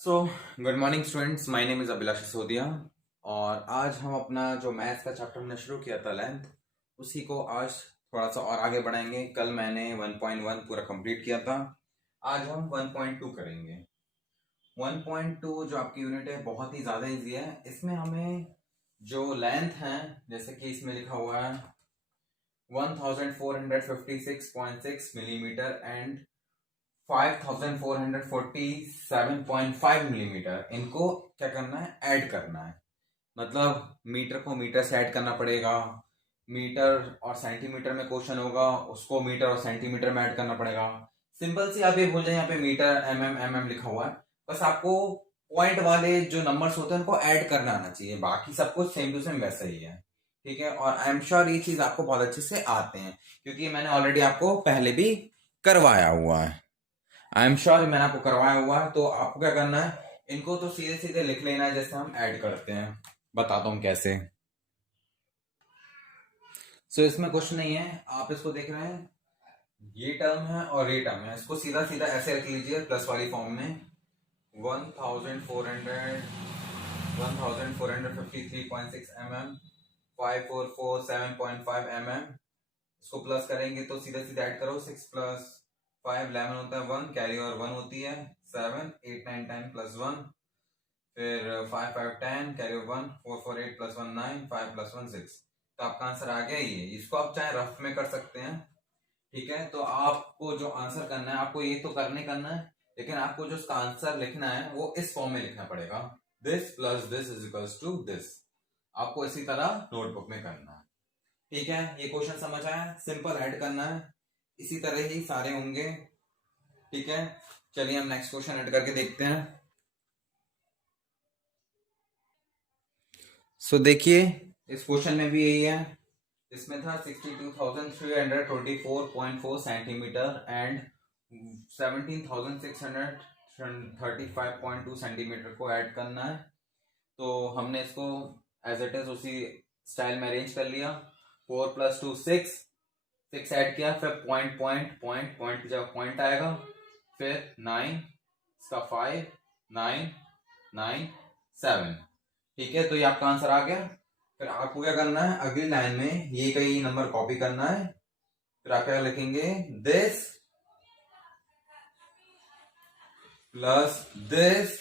So good morning students, my name is Abhilash Sisodia. और आज हम अपना जो मैथ्स का चैप्टर हमने शुरू किया था लेंथ, उसी को आज थोड़ा सा और आगे बढ़ाएंगे। कल मैंने 1.1 पूरा कंप्लीट किया था, आज हम 1.2 करेंगे। 1.2 जो आपकी यूनिट है बहुत ही ज़्यादा इजी है। इसमें हमें जो लेंथ है, जैसे कि इसमें लिखा हुआ है 1456.6 मिलीमीटर एंड 5447.5 मिलीमीटर, इनको क्या करना है, ऐड करना है। मतलब मीटर को मीटर से ऐड करना पड़ेगा। मीटर और सेंटीमीटर में क्वेश्चन होगा, उसको मीटर और सेंटीमीटर में ऐड करना पड़ेगा। सिंपल सी आप ये भूल जाए, यहाँ पे मीटर एम लिखा हुआ है, बस आपको पॉइंट वाले जो नंबर्स होते हैं उनको ऐड करना आना चाहिए, बाकी सब कुछ सेम टू सेम वैसा ही है। ठीक है, और आई एम श्योर ये चीज आपको बहुत अच्छे से आते हैं, क्योंकि मैंने ऑलरेडी आपको पहले भी करवाया हुआ है। आई एम श्योर मैंने आपको करवाया हुआ है। तो आपको क्या करना है, इनको तो सीधे सीधे लिख लेना है जैसे हम ऐड करते हैं। बताता हूं कैसे। इसमें कुछ नहीं है, आप इसको देख रहे हैं, ये टर्म है और ये टर्म है, इसको सीधा सीधा ऐसे रख लीजिए प्लस वाली फॉर्म में। 1453.6 mm, 5447.5 mm, इसको प्लस करेंगे तो सीधा सीधा ऐड करो। 6 प्लस 5 11 होता है, 1 कैरी और 1 होती है, 7 8 9 10 प्लस 1, फिर 5 5 10 कैरी 1, 4 4 8 प्लस 1 9, 5 प्लस 1 6। तो आपका आंसर आ गया ये। इसको आप चाहे रफ में कर सकते हैं। ठीक है, तो आपको जो आंसर करना है, आपको ये तो करना है, लेकिन आपको जो उसका आंसर लिखना है वो इस फॉर्म में लिखना पड़ेगा। This plus this is equals to this. आपको इसी तरह नोटबुक में करना है। ठीक है, ये क्वेश्चन समझ आया, सिंपल ऐड करना है, इसी तरह ही सारे होंगे। ठीक है, चलिए हम नेक्स्ट क्वेश्चन ऐड करके देखते हैं। देखिए, इस क्वेश्चन में भी यही है। इसमें था 62,324.4 सेंटीमीटर एंड 17,635.2 सेंटीमीटर को ऐड करना है। तो हमने इसको एज इट इज उसी स्टाइल में अरेंज कर लिया। 4 प्लस 2 6, 6 ऐड किया, फिर पॉइंट पॉइंट पॉइंट पॉइंट की जगह पॉइंट आएगा, फिर 9, इसका 5 9 9 7। ठीक है, तो ये आपका आंसर आ गया। फिर आपको क्या करना है, अगली लाइन में ये कई नंबर कॉपी करना है, फिर आप क्या लिखेंगे, this plus this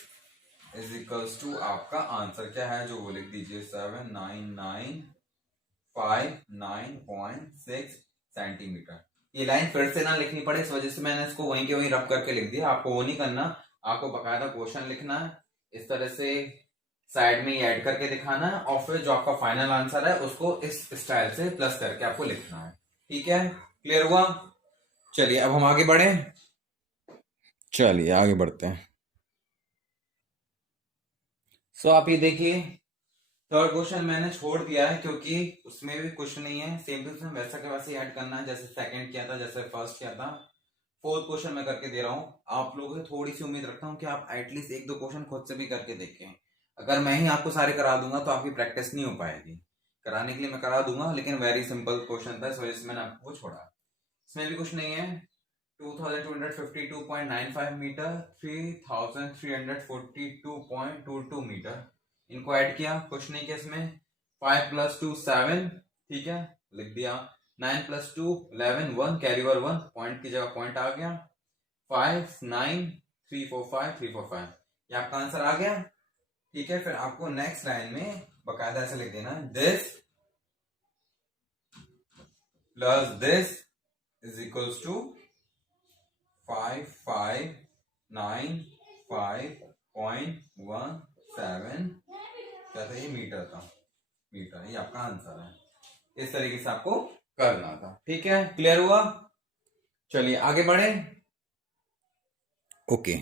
is equals to, आपका आंसर क्या है जो वो लिख दीजिए, 7995.9.6 सेंटीमीटर। ये लाइन फिर से ना लिखनी पड़े, इस वजह से मैंने इसको वहीं के वहीं रब करके लिख दिया। आपको वो नहीं करना, आपको बकायदा क्वेश्चन लिखना है, इस तरह से साइड में ऐड करके दिखाना है, और फिर जो आपका फाइनल आंसर है उसको इस स्टाइल से प्लस करके आपको लिखना है। ठीक है, क्लियर हुआ? चलिए अब हम आगे बढ़े। चलिए आगे बढ़ते हैं। आप ये देखिए, थर्ड क्वेश्चन मैंने छोड़ दिया है क्योंकि उसमें भी कुछ नहीं है, सेम टू सेम वैसा के वैसे ऐड करना है जैसे सेकंड किया था, जैसे फर्स्ट किया था। फोर्थ क्वेश्चन मैं करके दे रहा हूँ, आप लोगों से थोड़ी सी उम्मीद रखता हूँ कि आप एटलीस्ट एक दो क्वेश्चन खुद से भी करके देखें। अगर मैं ही आपको सारे करा दूंगा तो आपकी प्रैक्टिस नहीं हो पाएगी। कराने के लिए मैं करा दूंगा, लेकिन वेरी सिंपल क्वेश्चन था, इस वजह से मैंने आपको छोड़ा। इसमें भी कुछ नहीं है। 2252.95 मीटर, 3342.22 मीटर, इनको ऐड किया, कुछ नहीं किया इसमें। 5 प्लस 2 7, ठीक है, लिख दिया। 9 प्लस 2 11, 1 कैरी ओवर 1, पॉइंट की जगह पॉइंट आ गया। 5 9 3 4 5 3 4 5, ये आपका आंसर आ गया। ठीक है, फिर आपको नेक्स्ट लाइन में बकायदा ऐसे लिख देना, this plus this is equals to 5595.17, क्या था ये, मीटर था, मीटर, ये आपका आंसर है। इस तरीके से आपको करना था। ठीक है, क्लियर हुआ? चलिए आगे बढ़े। Okay,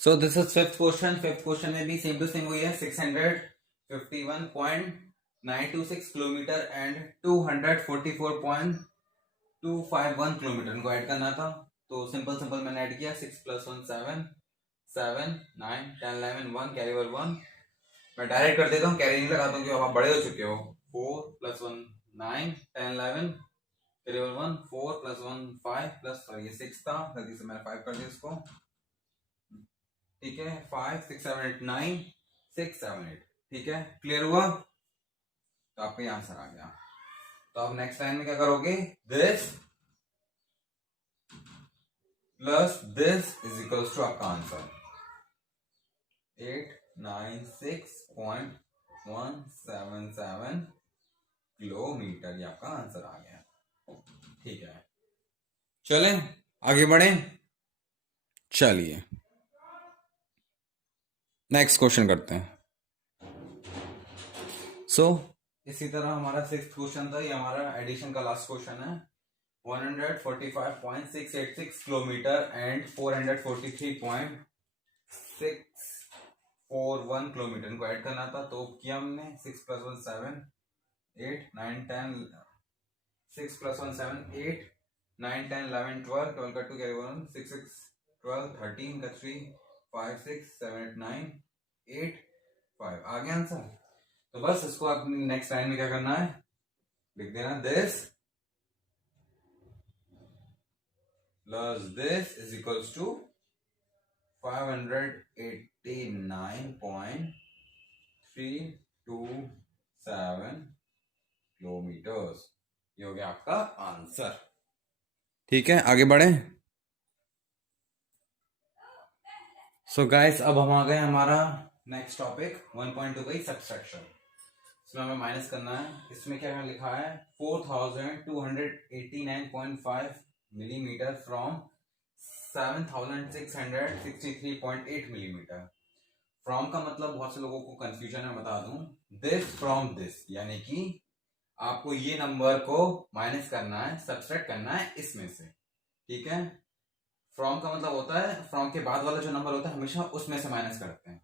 this is fifth question. Fifth question में भी सेम टू सेम हुई है। 651.926 किलोमीटर एंड 244.251 किलोमीटर को ऐड करना था। तो सिंपल सिंपल मैंने ऐड किया। 6 प्लस 1 7, 7 9 10 11 1 कैरी ओवर 1। मैं डायरेक्ट कर देता हूँ, कैरी नहीं लगाता हूँ क्योंकि आप बड़े हो चुके हो। 4 प्लस 1 9 10 11 वेरिएबल 1 4 प्लस 1 5 प्लस ये 6 था, जल्दी से मैंने 5 कर दिया इसको, ठीक है। 5 6 7 8 9 6 7 8, ठीक है। क्लियर हुआ? तो आपका आंसर आ गया। तो आप नेक्स्ट लाइन में क्या करोगे, this plus this is equals to आपका आंसर 896.177 किलोमीटर, ये आपका आंसर आ गया, ठीक है। चलें आगे बढ़े, चलिए नेक्स्ट क्वेश्चन करते हैं। इसी तरह हमारा 6th क्वेश्चन था, ये हमारा एडिशन का लास्ट क्वेश्चन है। 145.686 किलोमीटर एंड 443.641 किलोमीटर इनको ऐड करना था। तो किया हमने 6 + 1 7 8 9 10 6 + 1 7 8 9 10 11 12 12 का 2 कैरी 1 6 6 12 13 का 3 5 6 7 8 9 8 5 आ गया आंसर। तो बस इसको आप नेक्स्ट लाइन में क्या करना है, लिख देना this plus this is equals to 589.327 kilometres, ये हो गया आपका आंसर, ठीक है। आगे बढ़े। सो गाइस अब हम आ गए हमारा नेक्स्ट टॉपिक 1.2 का सब्सट्रैक्शन। इसमें हमें माइनस करना है। इसमें क्या लिखा है 4289.5 मिलीमीटर फ्रॉम 7663.8 मिलीमीटर। फ्रॉम का मतलब बहुत से लोगों को कंफ्यूजन है, बता दूं, दिस फ्रॉम दिस, यानी कि आपको ये नंबर को माइनस करना है, सब्सट्रैक्ट करना है इसमें से, ठीक है। फ्रॉम का मतलब होता है फ्रॉम के बाद वाला जो नंबर होता है हमेशा उसमें से माइनस करते हैं,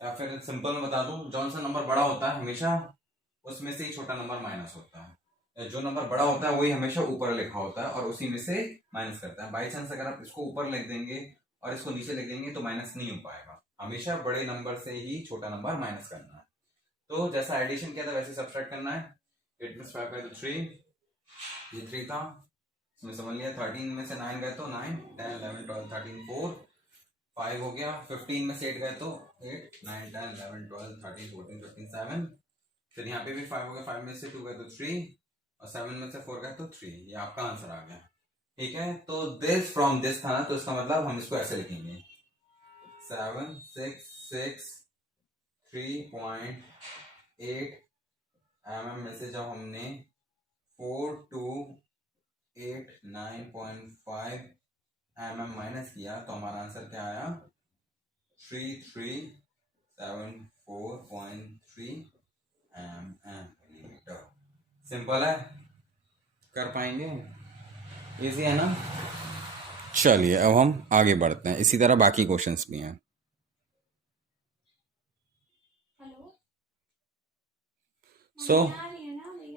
या फिर सिंपल में बता दूं, जौन सा नंबर बड़ा होता है हमेशा उसमें से ही छोटा नंबर माइनस होता है। जो नंबर बड़ा होता है वही हमेशा ऊपर लिखा होता है और उसी में से माइनस करता है। बाई चांस अगर आप इसको ऊपर लिख देंगे और इसको नीचे लिख देंगे तो माइनस नहीं हो पाएगा, हमेशा बड़े नंबर से ही छोटा नंबर माइनस करना है। तो जैसा एडिशन किया था वैसे सब्सट्रैक्ट करना है। 8 + 5 = 3, ये 3 था, इसमें समझ लिया। 13 में से 9 गए तो 9 10 11 12 13 4 5 हो गया। 15 में से 8 गए तो 8 9 10 11 12 13 14 15 7, फिर यहाँ पे भी 5 हो गया। 5 में से 2 गए तो 3 और 7 में से 4 गए तो 3, ये आपका आंसर आ गया, ठीक है। तो दिस फ्रॉम दिस था ना, तो इसका मतलब हम इसको ऐसे लिखेंगे 766.3.8 mm में से जब हमने 4289.5 mm माइनस किया तो हमारा आंसर क्या आया 3374.3 मिलीमीटर। सिंपल है, कर पाएंगे, इजी है ना। चलिए अब हम आगे बढ़ते हैं, इसी तरह बाकी क्वेश्चंस भी हैं। सो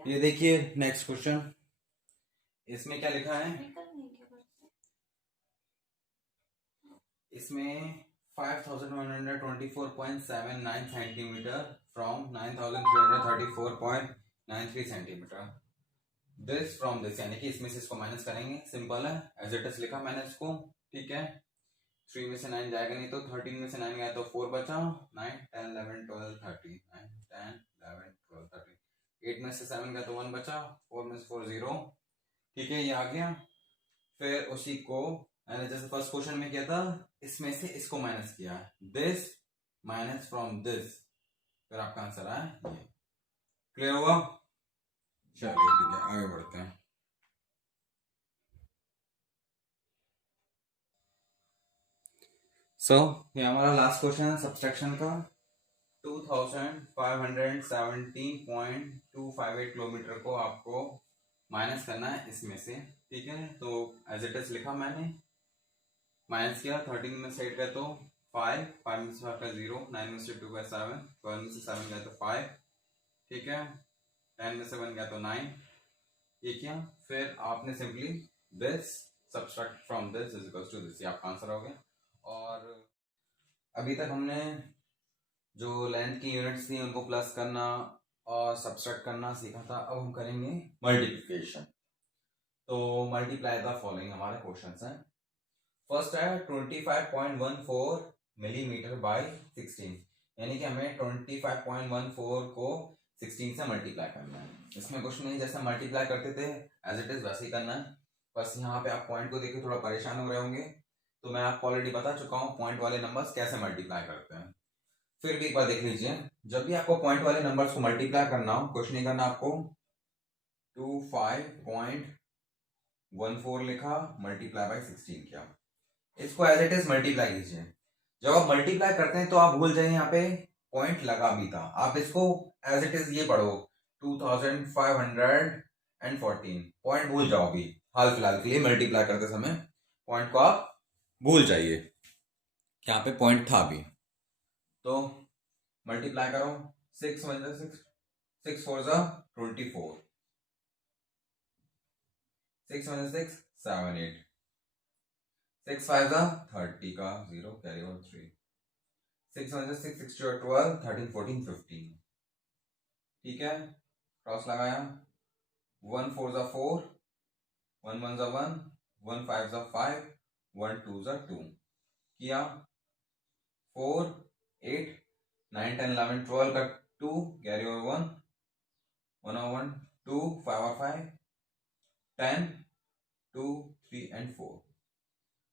ये देखिए नेक्स्ट क्वेश्चन, इसमें क्या लिखा है, इसमें 5124.79 centimetre from 9334.93 centimetre, this from this, यानी कि इसमें से इसको माइनस करेंगे। सिंपल है, एज इट इज लिखा मैंने इसको, ठीक है। 3 में से 9 जाएगा नहीं तो 13 में से 9 गया तो 4 बचा, 9 10 11 12 13 9 10 11 12 13, 8 में से 7 गया तो 1 बचा, 4 में से 4 0, ठीक है, ये आ गया। फिर उसी को मैंने जैसे फर्स्ट क्वेश्चन में किया था, इसमें से इसको माइनस किया, दिस माइनस फ्रॉम दिस, फिर आपका आंसर आया ये। क्लियर हुआ? चलिए ठीक है, आगे बढ़ते हैं। ये हमारा लास्ट क्वेश्चन है सब्सट्रैक्शन का। 2517.258 किलोमीटर को आपको माइनस करना है इसमें से, ठीक है। तो एज इट इज लिखा मैंने, माइनस किया। 13 में से 8 गए तो 5 5 में से 5 का 0 9 में से 2 का 7 12 में से 7 गया तो 5, ठीक है। 10 में से 1 गया तो 9, ये किया। फिर आपने simply this subtract from this is equals to this, ये आपका आंसर हो गया। और अभी तक हमने जो लेंथ की यूनिट्स थी उनको प्लस करना और सब्सट्रैक्ट करना सीखा था, अब हम करेंगे मल्टीप्लिकेशन। तो मल्टीप्लाई द फॉलोइंग हमारे क्वेश्चंस हैं। फर्स्ट है 25.14 मिलीमीटर बाय 16, यानी कि हमें 25.14 को 16 से मल्टीप्लाई करना है। इसमें कुछ नहीं, जैसे मल्टीप्लाई करते थे एज इट इज वैसे ही करना है। बस यहाँ पे आप पॉइंट को देख के थोड़ा परेशान हो रहे होंगे, तो मैं आपको ऑलरेडी बता चुका हूँ पॉइंट वाले नंबर्स कैसे मल्टीप्लाई करते हैं। फिर भी एक बार देख लीजिए, जब भी आपको पॉइंट वाले नंबर्स को मल्टीप्लाई करना हो, कुछ नहीं करना आपको, 25.14 लिखा, मल्टीप्लाई बाय 16 किया, इसको एज इट इज मल्टीप्लाई कीजिए। जब आप मल्टीप्लाई करते हैं तो आप भूल जाइए यहाँ पे पॉइंट लगा भी था, आप इसको एज इट इज ये पढ़ो 2514, पॉइंट भूल जाओ। अभी हाल फिलहाल के लिए मल्टीप्लाई करते समय पॉइंट को आप भूल जाइए, यहाँ पे पॉइंट था अभी। तो मल्टीप्लाई करो, 6 1 6, 6 4 24, 6 1 6 7 8, 6 5 30 का 0 कैरी ओवर 3, 6 1 6 6 12 13 14 15, ठीक है, क्रॉस लगाया, 1 4 4, 1 1 1, 1 5 5, 1 2 2 किया, 4 8 9 10 11 12 का 2 कैरी ओवर 1 1 1 2 5 5 10 2 3 एंड 4।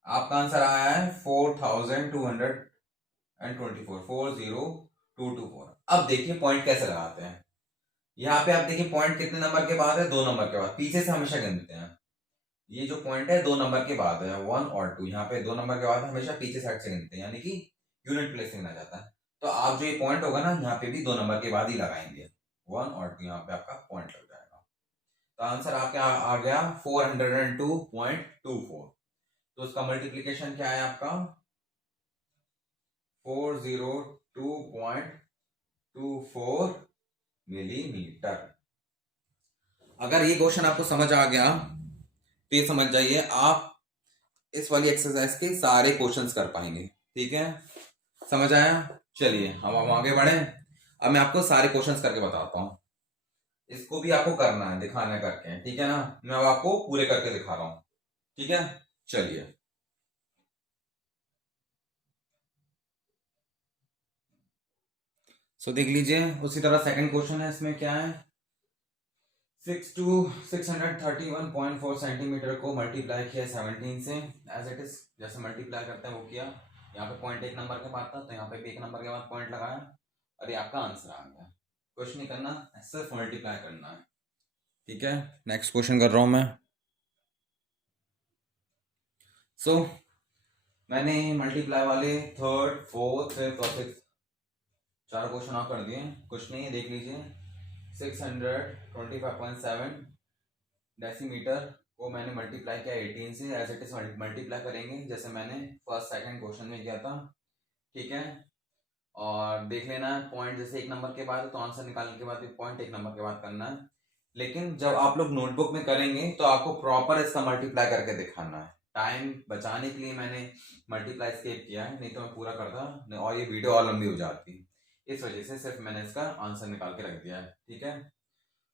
आपका आंसर आया है 4224, 40224। अब देखिए पॉइंट कैसे लगाते हैं। यहाँ पे आप देखिए पॉइंट कितने नंबर के बाद है, 2 नंबर के बाद, पीछे से हमेशा गिनते हैं। ये जो पॉइंट है 2 नंबर के बाद है, 1 और 2, यहाँ पे 2 नंबर के बाद हमेशा पीछे साइड से गिनते हैं, यानी कि यूनिट प्लेसिंग आ जाता है। तो आप जो ये पॉइंट होगा ना, यहाँ पे भी 2 नंबर के बाद ही लगाएंगे, 1 और 2, यहाँ पे आपका पॉइंट लग जाएगा। तो आंसर आपका आ गया 402.24। तो उसका मल्टीप्लीकेशन क्या है आपका, 402.24 मिलीमीटर। अगर ये क्वेश्चन आपको समझ आ गया तो ये समझ जाइए आप इस वाली एक्सरसाइज के सारे क्वेश्चंस कर पाएंगे, ठीक है, समझ आया। चलिए हम आगे बढ़े। अब मैं आपको सारे क्वेश्चंस करके बताता हूँ, इसको भी आपको करना है, दिखाना करके, ठीक है ना। मैं अब आपको पूरे करके दिखा रहा हूँ, ठीक है। चलिए देख लीजिए, उसी तरह सेकंड क्वेश्चन है, इसमें क्या है, 6 to 631.4 सेंटीमीटर को मल्टीप्लाई किया 17 से, एज इट इज जैसे मल्टीप्लाई करते हैं वो किया। यहाँ पे पॉइंट 1 नंबर के बाद था, तो यहाँ पे भी 1 नंबर के बाद पॉइंट लगाया और ये आपका आंसर आ गया। कुछ नहीं करना, सिर्फ मल्टीप्लाई करना है, ठीक है। नेक्स्ट क्वेश्चन कर रहा हूं मैं। मैंने मल्टीप्लाई वाले थर्ड फोर्थ फिफ्थ और सिक्स 4 क्वेश्चन आप कर दिए, कुछ नहीं है, देख लीजिए। 625.7 डेसीमीटर को मैंने मल्टीप्लाई किया 18 से, एज इट इज मल्टीप्लाई करेंगे जैसे मैंने फर्स्ट सेकंड क्वेश्चन में किया था, ठीक है। और देख लेना पॉइंट जैसे 1 नंबर के बाद है तो आंसर निकालने के बाद भी पॉइंट 1 नंबर के बाद करना है। लेकिन जब आप लोग नोटबुक में करेंगे तो आपको प्रॉपर इसका मल्टीप्लाई करके दिखाना है। टाइम बचाने के लिए मैंने मल्टीप्लाई स्किप किया है, नहीं तो मैं पूरा करता और ये वीडियो और लंबी हो जाती, इस वजह से सिर्फ मैंने इसका आंसर निकाल के रख दिया है, ठीक है।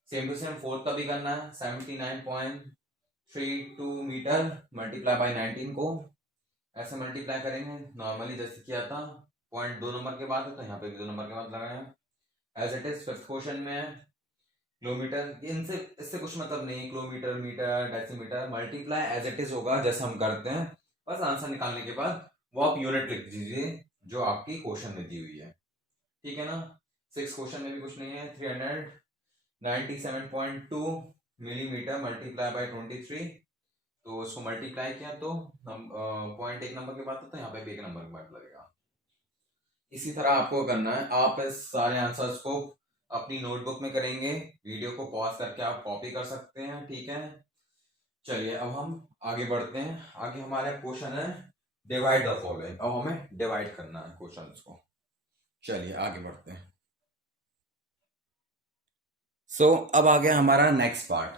सेम टू सेम फोर्थ का भी करना है, 79.32 मीटर मल्टीप्लाई बाय 19 को ऐसे मल्टीप्लाई करेंगे नॉर्मली जैसे किया था। पॉइंट 2 नंबर के बाद है तो यहाँ पे भी 2 नंबर के बाद लगाया, as it is fifth question में किलोमीटर, इनसे इससे कुछ मतलब नहीं, kilometre metre decimetre multiply as it is होगा जैसे हम करते हैं, बस आंसर निकालने के बाद वो आप यूनिट लिख दीजिए जो आपकी क्वेश्चन में दी हुई है, ठीक है ना। 6 क्वेश्चन में भी कुछ नहीं है, 397.2 मिलीमीटर मल्टीप्लाई बाय 23, तो उसको मल्टीप्लाई किया तो पॉइंट 1 नंबर के बाद तो यहाँ पे भी 1 नंबर के बाद लगेगा। इसी तरह आपको करना है, आप इस सारे आंसर्स को अपनी नोटबुक में करेंगे, वीडियो को पॉज करके आप कॉपी कर सकते हैं, ठीक है। चलिए अब हम आगे बढ़ते हैं। आगे हमारा क्वेश्चन है डिवाइड द फॉलोइंग, अब हमें डिवाइड करना है क्वेश्चंस को। चलिए आगे बढ़ते हैं। अब आ गया हमारा नेक्स्ट पार्ट,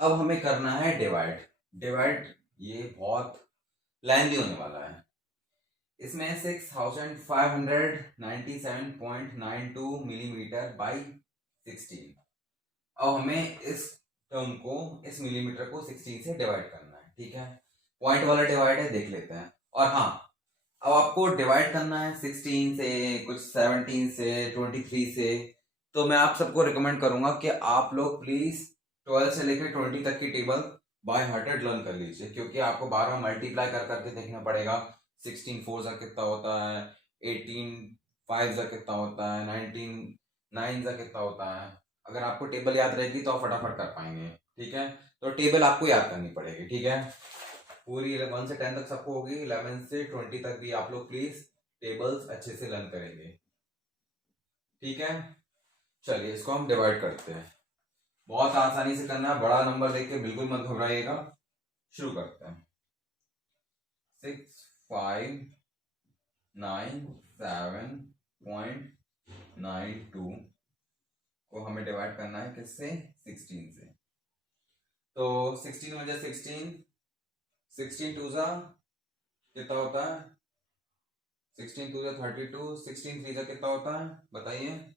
अब हमें करना है डिवाइड ये बहुत लेंथी होने वाला है। इसमें 6597.92 मिलीमीटर बाई 16। अब हमें इस तो उनको इस मिलीमीटर को 16 से डिवाइड करना है। ठीक है, पॉइंट वाला डिवाइड है, देख लेते हैं। और हाँ, अब आपको डिवाइड करना है 16 से, कुछ 17 से, 23 से। तो मैं आप सबको रिकमेंड करूंगा कि आप लोग प्लीज 12 से लेकर 20 तक की टेबल बाय हार्टेड लर्न कर लीजिए, क्योंकि आपको बार बार मल्टीप्लाई कर करके देखना पड़ेगा। 16 4 जा कितना होता है, 18 5 जा कितना होता है, 19 9 जा कितना होता है। अगर आपको टेबल याद रहेगी तो आप फटाफट कर पाएंगे। ठीक है, तो टेबल आपको याद करनी पड़ेगी। ठीक है, पूरी 1 से 10 तक सबको होगी, 11 से 20 तक भी आप लोग प्लीज टेबल्स अच्छे से लर्न करेंगे। ठीक है, चलिए इसको हम डिवाइड करते हैं। बहुत आसानी से करना है, बड़ा नंबर देख के बिल्कुल मत घबराइएगा। शुरू करते हैं। 6597.92 को हमें डिवाइड करना है किससे, 16 से। तो 16 वजह 16, 16 टू जा कितना होता है, 16 टू जा 32, 16 थ्री जा कितना होता है बताइए,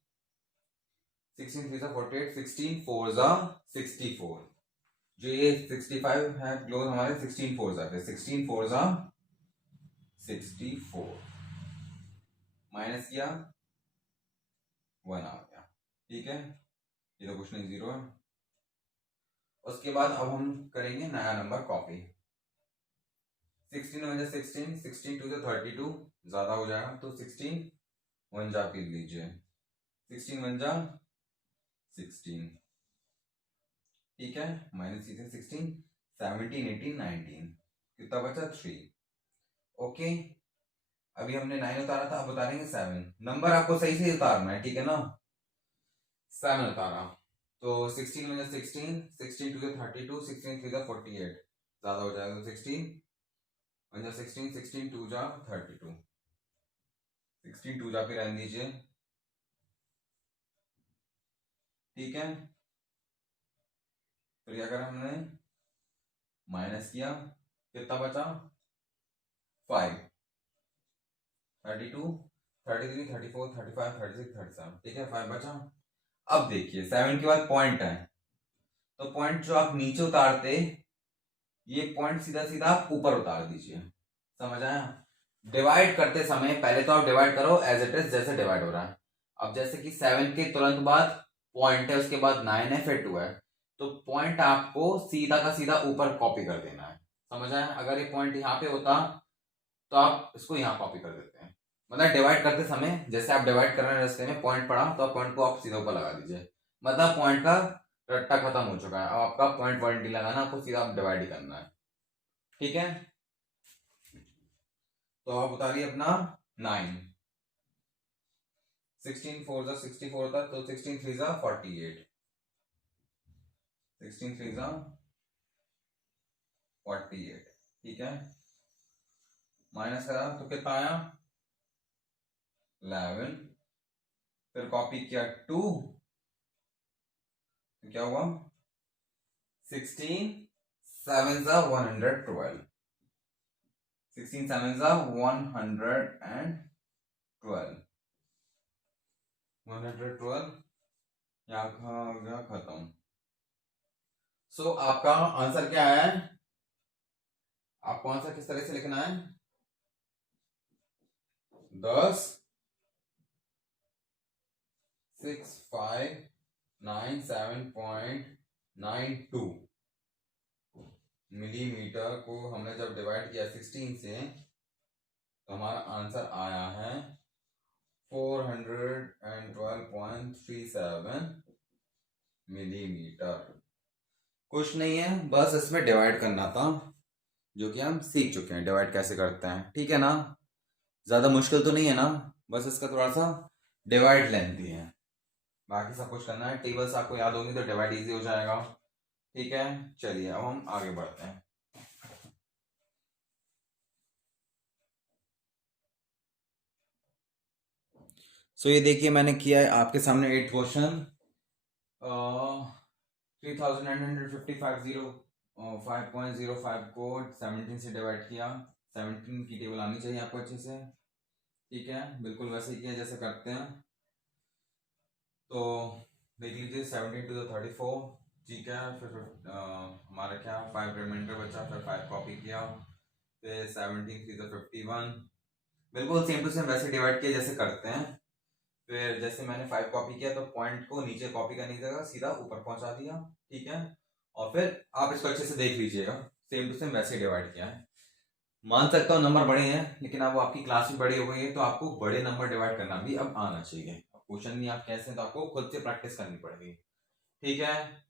16 थ्री जा 48, 16 फोर जा 64। जो ये 65 है क्लोज हमारे 16 फोर जा पे, 16 फोर जा 64 माइनस किया 1 आ गया। ठीक है, ये तो कुछ नहीं, 0 है। उसके बाद अब हम करेंगे नया नंबर कॉपी। 16 वजह 16, 16 टू जा 32 ज्यादा हो जाएगा, तो 16 1 जा पी लीजिए, 16 1 जा 16। ठीक है, माइनस कीजिए 16, 17 18 19, कितना बचा 3। ओके, अभी हमने 9 उतारा था, अब उतारेंगे 7। नंबर आपको सही से उतारना है, ठीक है ना। 7 उतारा, तो 16 में 16, 16 टू 32, 16 3 48 ज्यादा हो जाएगा, तो 16 1 16, 16 2 जा 32, 16 2 जा पे रहने दीजिए। ठीक है, फिर क्या करा हमने, माइनस किया, कितना बचा 5, 32 33 34 35 36 37। ठीक है, 5 बचा। अब देखिए 7 के बाद पॉइंट है, तो पॉइंट जो आप नीचे उतारते, ये पॉइंट सीधा सीधा आप ऊपर उतार दीजिए। समझ आया। डिवाइड करते समय पहले तो आप डिवाइड करो एज इट इज जैसे डिवाइड हो रहा है। अब जैसे कि 7 के तुरंत बाद पॉइंट है, उसके बाद 9 है, फिर 2 है, तो पॉइंट आपको सीधा का सीधा ऊपर कॉपी कर देना है। समझ आया। अगर ये पॉइंट यहाँ पे होता तो आप इसको यहाँ कॉपी कर देते हैं। मतलब डिवाइड करते समय जैसे आप डिवाइड कर रहे हैं, रास्ते में पॉइंट पड़ा तो आप पॉइंट को आप सीधा ऊपर लगा दीजिए, मतलब पॉइंट का रट्टा खत्म हो चुका है। अब आपका पॉइंट पॉइंट नहीं लगाना, आपको सीधा डिवाइड ही करना है। ठीक है, तो आप उतारिए अपना 9, 16 4 जा 64 था, तो 16 3 जा 48, 16 3 जा 48। ठीक है, माइनस करा तो कितना आया 11, फिर कॉपी किया 2, तो क्या हुआ 16 7 जा 112, 16 7 जा 112, 112 यहाँ गया खत्म। सो आपका आंसर क्या आया है, आपको आंसर किस तरह से लिखना है, 10 6597.92 मिलीमीटर को हमने जब डिवाइड किया 16 से, तो हमारा आंसर आया है 412.37 मिलीमीटर। कुछ नहीं है, बस इसमें डिवाइड करना था, जो कि हम सीख चुके हैं डिवाइड कैसे करते हैं। ठीक है ना, ज्यादा मुश्किल तो नहीं है ना, बस इसका थोड़ा सा डिवाइड लेंथी है, बाकी सब कुछ करना है। टेबल्स आपको याद होंगी तो डिवाइड इजी हो जाएगा। ठीक है, चलिए अब हम आगे बढ़ते हैं। सो ये देखिए मैंने किया है आपके सामने 8 क्वेश्चन, 3950 को 17 से डिवाइड किया। 17 की टेबल आनी चाहिए आपको अच्छे से। ठीक है, बिल्कुल वैसे ही किया जैसे करते हैं। तो देख लीजिए 17 टू 34, ठीक है। फिर हमारा क्या 5 रिमाइंडर बचा, फिर 5 कॉपी किया, फिर 17 3 51, बिल्कुल सेम टू सेम वैसे डिवाइड किया जैसे करते हैं। फिर जैसे मैंने 5 कॉपी किया तो पॉइंट को नीचे कॉपी करने की जगह सीधा ऊपर पहुंचा दिया, ठीक है। और फिर आप इसको अच्छे से देख लीजिएगा, सेम टू सेम वैसे डिवाइड किया है। मान सकता हूँ नंबर बड़े हैं, लेकिन अब आपकी क्लास भी बड़ी हो गई है तो आपको बड़े नंबर डिवाइड करना भी अब आना चाहिए। क्वेश्चन नहीं आप कैसे, तो आपको खुद से प्रैक्टिस करनी पड़ेगी, ठीक है।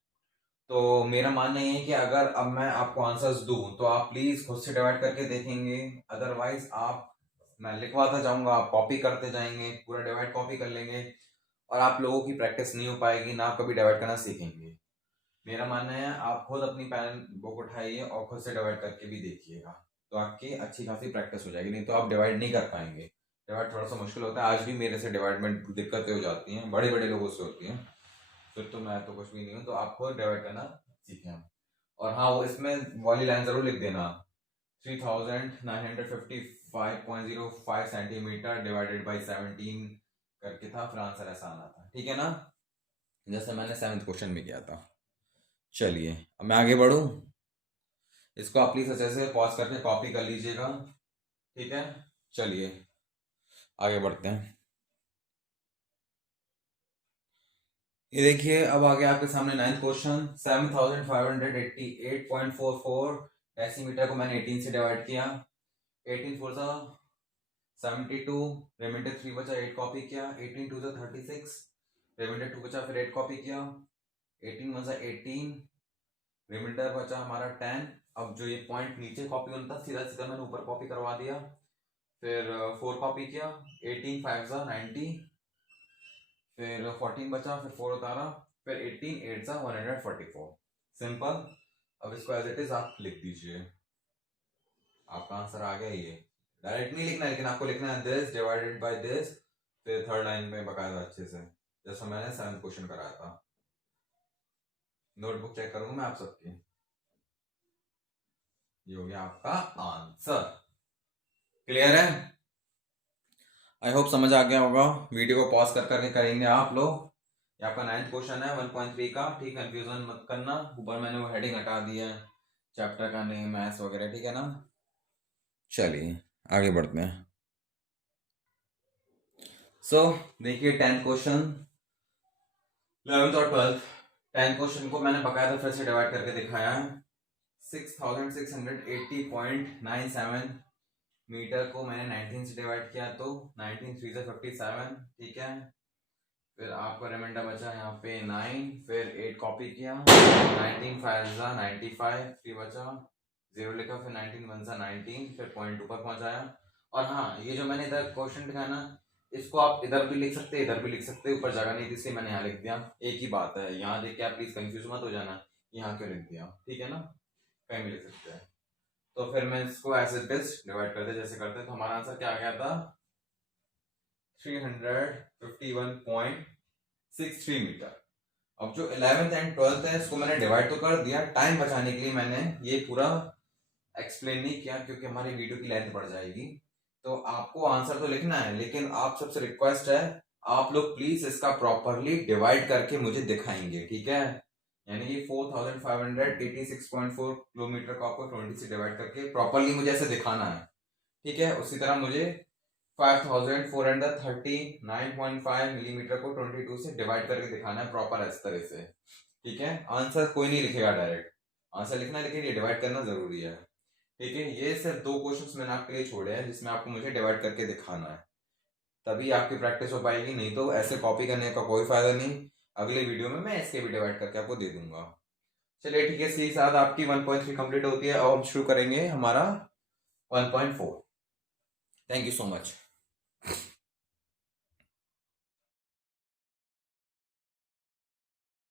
तो मेरा मानना ये है कि अगर अब मैं आपको आंसर्स दूं तो आप प्लीज खुद से डिवाइड करके देखेंगे, अदरवाइज आप, मैं लिखवाता जाऊंगा, आप कॉपी करते जाएंगे, पूरा डिवाइड कॉपी कर लेंगे और आप लोगों की प्रैक्टिस नहीं हो पाएगी, ना आप कभी डिवाइड करना सीखेंगे। मेरा मानना है आप खुद अपनी पेन बुक उठाइए और खुद से डिवाइड करके भी देखिएगा, तो आपकी अच्छी खासी प्रैक्टिस हो जाएगी, नहीं तो आप डिवाइड नहीं कर पाएंगे। डिवाइड थोड़ा सा मुश्किल होता है, आज भी मेरे से डिवाइड में दिक्कतें हो जाती हैं, बड़े बड़े लोगों से होती हैं, फिर तो मैं तो कुछ भी नहीं हूँ। तो आप खुद डिवाइड करना सीखें। और हाँ, वो इसमें वाली लाइन जरूर लिख देना, 3955.05 सेंटीमीटर डिवाइडेड बाई 17 करके था, फिर आंसर ऐसा आना था, ठीक है ना, जैसे मैंने 7th क्वेश्चन में किया था। चलिए अब मैं आगे बढ़ूं, इसको आप प्लीज अच्छे से पॉज करके कॉपी कर लीजिएगा, ठीक है। चलिए आगे बढ़ते हैं। ये देखिए अब आगे आपके सामने 9th क्वेश्चन, 7588.44 डेसीमीटर को मैंने 18 से डिवाइड किया, 18 4 सा 72, रिमाइंडर 3 बचा, 8 कॉपी किया, 18 2 सा 36, रिमाइंडर 2 बचा, फिर 8 कॉपी किया, 18 1 सा 18, रिमाइंडर बचा हमारा 10। अब जो ये पॉइंट नीचे कॉपी होना था सीधा सीधा मैंने ऊपर कॉपी करवा दिया, फिर 4 कॉपी किया, 18 5 सा 90, फिर 14 बचा, फिर 4 उतारा, फिर 18 8 सा 144, सिंपल। अब इसको एज इट इज आप लिख दीजिए, आपका आंसर आ गया। ये डायरेक्ट नहीं लिखना, लेकिन आपको लिखना है दिस डिवाइडेड बाय दिस, फिर थर्ड लाइन में बकायदा अच्छे से, जैसा मैंने 7th क्वेश्चन कराया था। नोटबुक चेक करूंगा मैं आप सबकी। ये हो गया आपका आंसर, क्लियर है? आई होप समझ आ गया होगा। वीडियो को पॉज कर करके करेंगे आप लोग। ये आपका 9th क्वेश्चन है 1.3 का, ठीक, कंफ्यूजन मत करना, ऊपर मैंने वो हेडिंग हटा दी है, चैप्टर का नेम मैथ्स वगैरह, ठीक है ना। चलिए आगे बढ़ते हैं। सो देखिए 10th क्वेश्चन, 11th और 12th, 10th क्वेश्चन को मैंने बकायदा फिर से डिवाइड करके दिखाया है। 6680.97 मीटर को मैंने 19 से डिवाइड किया, तो 19 3 से 57, ठीक है। फिर आपका रिमाइंडर बचा यहाँ पे 9, फिर 8 कॉपी किया, 19 5 सा 95, 3 बचा, 0 लिखा, फिर 19 1 सा 19, फिर पॉइंट ऊपर पहुंचाया। और हाँ, ये जो मैंने इधर क्वेश्चन लिखा ना, इसको आप इधर भी लिख सकते, इधर भी लिख सकते, ऊपर जगह नहीं थी इसलिए मैंने यहाँ लिख दिया, एक ही बात है। यहाँ देख के आप प्लीज कंफ्यूज मत हो जाना, यहाँ क्यों लिख दिया, ठीक है ना, कहीं भी लिख सकते हैं। तो फिर मैं इसको एज इट इज डिवाइड करते जैसे करते, तो हमारा आंसर क्या आ गया था, 351.63 मीटर। अब जो 11th एंड 12th है इसको मैंने डिवाइड तो कर दिया, टाइम बचाने के लिए मैंने ये पूरा एक्सप्लेन नहीं किया क्योंकि हमारी वीडियो की लेंथ बढ़ जाएगी। तो आपको आंसर तो लिखना है, लेकिन आप सबसे रिक्वेस्ट है आप लोग प्लीज इसका प्रॉपरली डिवाइड करके मुझे दिखाएंगे, ठीक है। यानी कि 4586.4 किलोमीटर को आपको 20 से डिवाइड करके प्रॉपरली मुझे ऐसे दिखाना है, ठीक है। उसी तरह मुझे 5439.5 मिलीमीटर को 22 से डिवाइड करके दिखाना है प्रॉपर इस तरह से, ठीक है। आंसर कोई नहीं लिखेगा डायरेक्ट, आंसर लिखना, लेकिन ये डिवाइड करना जरूरी है, ठीक है। ये सिर्फ 2 क्वेश्चंस मैंने आपके लिए छोड़े हैं जिसमें आपको मुझे डिवाइड करके दिखाना है, तभी आपकी प्रैक्टिस हो पाएगी, नहीं तो ऐसे कॉपी करने का कोई फायदा नहीं। अगले वीडियो में मैं इसके भी डिवाइड करके आपको दे दूंगा। चलिए ठीक है, इसके साथ आपकी 1.3 कंप्लीट होती है। अब हम शुरू करेंगे हमारा 1.4। Thank you so much.